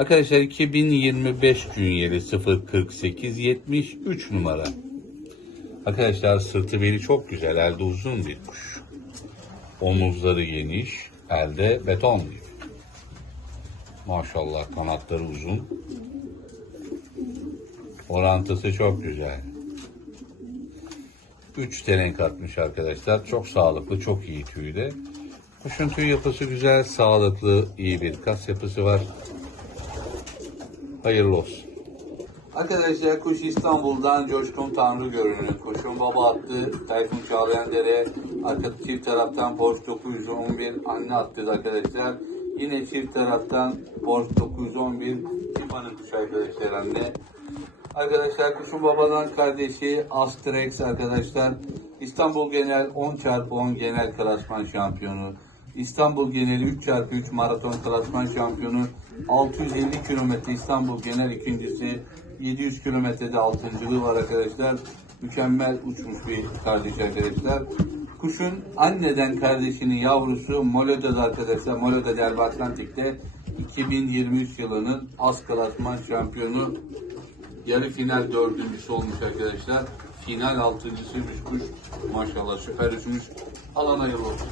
Arkadaşlar 2025 günyeli 048 73 numara. Arkadaşlar sırtı beli çok güzel. Elde uzun bir kuş. Omuzları geniş. Elde beton gibi. Maşallah kanatları uzun. Orantısı çok güzel. 3 renk atmış arkadaşlar. Çok sağlıklı, çok iyi tüyde. Kuşun tüy yapısı güzel, sağlıklı, iyi bir kas yapısı var. Hayırlı olsun. Arkadaşlar kuş İstanbul'dan Coşkun Tanrı görünür. Kuşun baba attı. Tayfun Çağlayan Dere. Arka çift taraftan Porsche 911 anne attı arkadaşlar. Yine çift taraftan Porsche 911 Tima'nın kuşu arkadaşlar anne. Arkadaşlar kuşun babadan kardeşi Astrex arkadaşlar. İstanbul Genel 10x10 genel klasman şampiyonu. İstanbul Geneli 3x3 maraton klasman şampiyonu. 650 kilometre İstanbul Genel ikincisi. 700 kilometrede altıncılığı var arkadaşlar. Mükemmel uçmuş bir kardeş arkadaşlar. Kuşun anneden kardeşinin yavrusu Moloda'da arkadaşlar. Moloda Derbi Atlantik'te 2023 yılının az klasman şampiyonu. Yarı final dördüncüsü olmuş arkadaşlar. Final altıncısıymış kuş. Maşallah süper uçmuş. Alan hayırlı olsun.